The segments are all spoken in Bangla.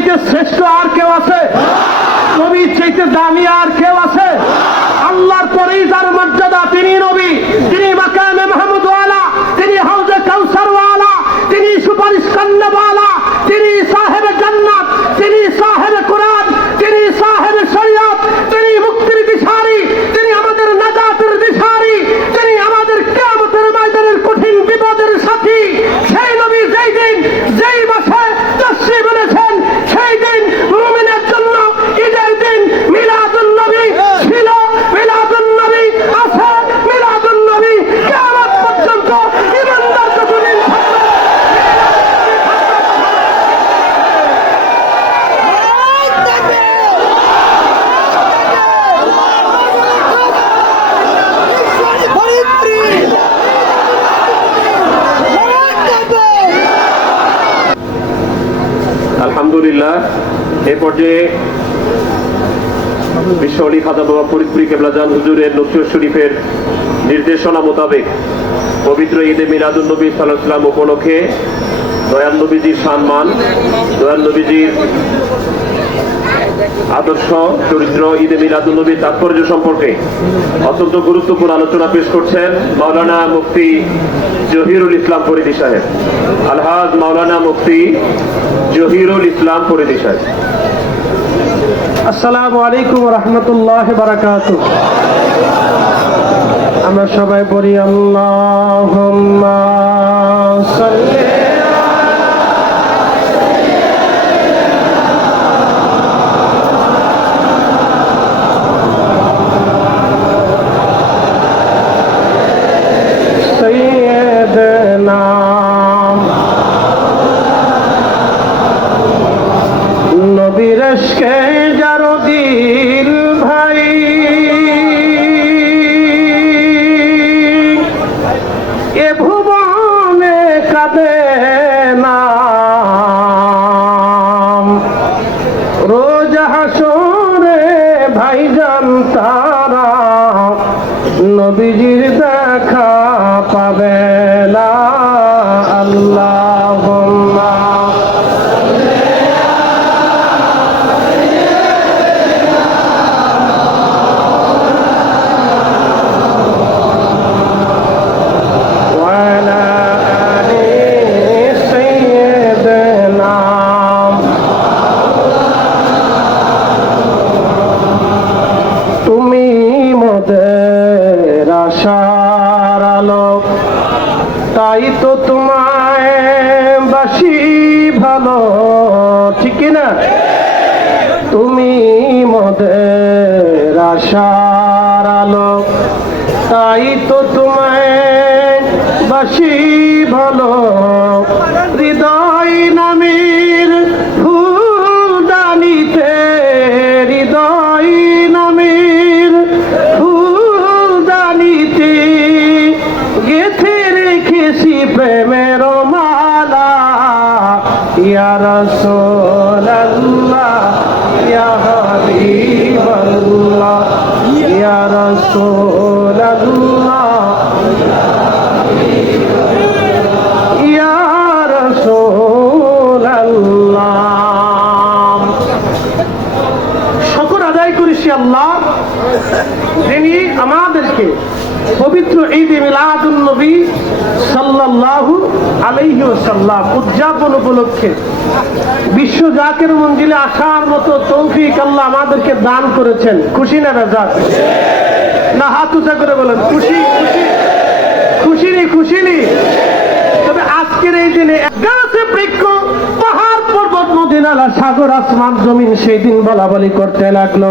চাইতে শ্রেষ্ঠ আর কেউ আছে? নবীর চাইতে দামি আর কেউ আছে? আল্লাহর পরেই যার মর্যাদা তিনি নবী, তিনি মাকামে মাহমুদ ওয়ালা, তিনি হাউজে কাউসার ওয়ালা, তিনি সুপারিশ কান্নাওয়ালা, তিনি সাহেবে জান্নাত, তিনি সাহেবে কোরআন, তিনি সাহেবে শরিয়ত, তিনি মুক্তির দিশারি, তিনি আমাদের নাজাতের দিশারি, তিনি আমাদের কিয়ামতের ময়দানের কঠিন বিপদের সাথী। সেই নবী যেই দিন যেই মাসে তাশরীফ এনেছেন সেই দিন মুমিনের জন্য ঈদের দিন মিলাদুন নবী ছিল, মিলাদুন নবী আছে, মিলাদুন নবী কিয়ামত পর্যন্ত ঈমানদার যতদিন থাকবে। আলহামদুলিল্লাহ, এ পর্যায়ে বিশ্ব অলি খাজা বাবা ফরিদপুরি কেবলাজান হুজুরের নসিহত শরীফের নির্দেশনা মোতাবেক পবিত্র ঈদে মিলাদুন নবী সাল্লাল্লাহু আলাইহি ওয়াসাল্লাম উপলক্ষে দয়াল নবীজির সম্মান, দয়াল নবীজির আদর্শ চরিত্র, ঈদে মিলাদুন নবীর তাৎপর্য সম্পর্কে অত্যন্ত গুরুত্বপূর্ণ আলোচনা পেশ করছেন মাওলানা মুফতি জহিরুল ইসলাম ফরিদী সাহেব। আলহাজ মাওলানা মুফতি জহিরুল ইসলাম ফরিদী সাহেব। আসসালামু আলাইকুম ওয়া রাহমাতুল্লাহি ওয়া বারাকাতুহু। আমরা সবাই পড়ি আল্লাহুম্মা সাল্লি সাইয়্যিদানা নবীর ইশকে যার দিল ভাই, এ ভুবনে কাঁদে না, রোজ হাসরে ভাইজান তারা নবীজির দেখা পাবে না। আল্লাহুম্মা আশার আলো, তাই তো তোমায় বাসি ভালো, ঠিক না? তুমি মোদের আশার আলো, তাই তো তোমায় বাসি ভালো। হৃদয় নামের ফুলদানিতে, হৃদয় নামের ফুলদানিতে গেঁথে রেখেছি প্রেমের মালা। ইয়া রাসূলুল্লাহ, ইয়া হাবিবাল্লাহ, ইয়া রাসূলুল্লাহ, ইয়া রাসূলুল্লাহ। শুকর আদায় করেছি আল্লাহ, যিনি আমাদেরকে পবিত্র ঈদে মিলাদুন নবী সাল্লাল্লাহু আলাইহি ওয়াসাল্লাম উদযাপন উপলক্ষে বিশ্ব জাকের মঞ্জিলে আসার মতো তৌফিক আল্লাহ আমাদেরকে দান করেছেন। খুশি না বেজার? না হাত উঁচা করে বলেন খুশি? খুশি খুশি নি? খুশি নি? তবে আজকের এই দিনে গাছে বৃক্ষ, পাহাড় পর্বত, নদী নালা, সাগর, আসমান, জমিন সেই দিন বলা বলি করতে লাগলো,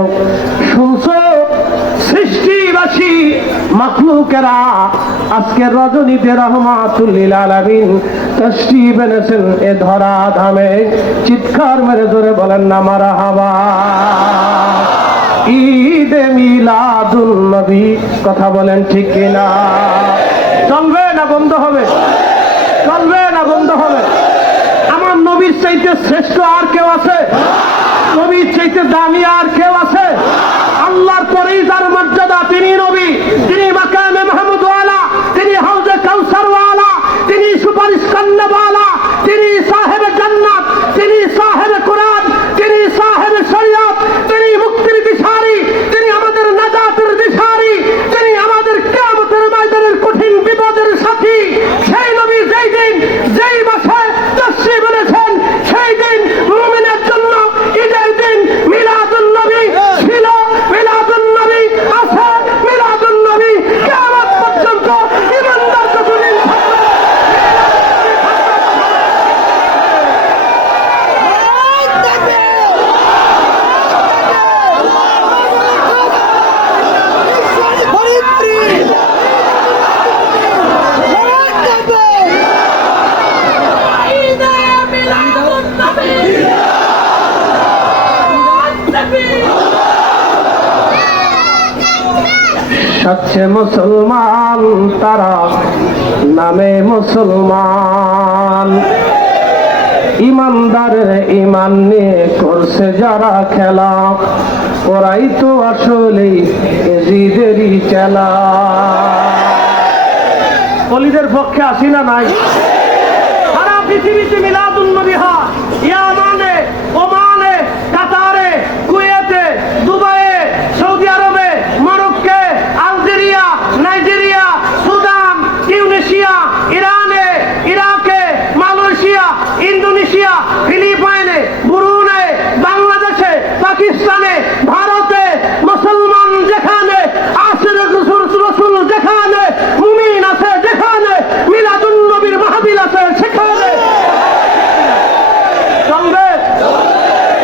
শুনছো সৃষ্টিবাসী মাখলুকেরা, আজকের রজনীতে রহমাতুল লিল আলামিন তাশরীফ এনেছেন এ ধরা ধামে। চিৎকার মেরে জোরে বলেন না মারহাবা। ঈদে মিলাদুন নবী, কথা বলেন ঠিক কিনা? চলবে না বন্ধ হবে? চলবে না বন্ধ হবে? আমার নবীর চাইতে শ্রেষ্ঠ আর কেউ আছে? নবীর চাইতে দামি আর কেউ আছে? আল্লাহর পরেই যার মর্যাদা তিনি নবী, তিনি মাকামে মাহমুদ ওয়ালা, তিনি হাউজে কাউসার ওয়ালা, তিনি সুপারিশ কান্নাওয়ালা, তিনি সাহেবে জান্নাত, তিনি সাহেবে কোরআন, সাচ্ছে মুসলমান তারা নামে মুসলমান, ইমানদারের ইমান নিয়ে করছে যারা খেলা, ওরাই তো আসলেই এজিদেরই চেলা। অলিদের পক্ষে আসি না নাই? সারা পৃথিবীতে মিলাদুন নবী হয়, ইয়ামানে, ওমানে, কাতারে, কুয়েতে, দুবাইয়ে, সৌদি আরবে, Morocco, Algeria, Nigeria, Sudan, Tunisia, ইরানে, ইরাকে, মালয়েশিয়া, ইন্দোনেশিয়া, ফিলিপাইনে, ব্রুনেই, বাংলাদেশে, পাকিস্তানে, ভারতে, মুসলমান যেখানে আশির রসুল যেখানে, মুমিন আছে যেখানে, মিলাদুন নবীর মাহফিল আছে সেখানে। চলবে?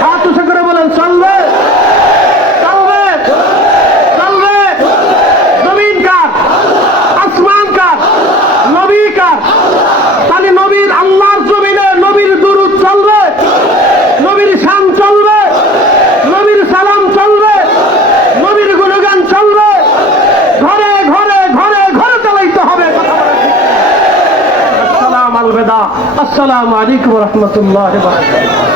হাত উঁচু করে বলেন চলবে? চলবে? চলবে? জমিন কার? আসমান কার? নবী কার? তাহলে নবীর, আল্লাহর জমিনে নবীর দুরূদ চলবে, নবীর শান চলবে, নবীর সালাম চলবে, নবীর গুণগান চলবে, ঘরে ঘরে ঘরে ঘরে চালাইতে হবে। আসসালামু আলাইকুম ওয়া রাহমাতুল্লাহি ওয়া বারাকাতুহু।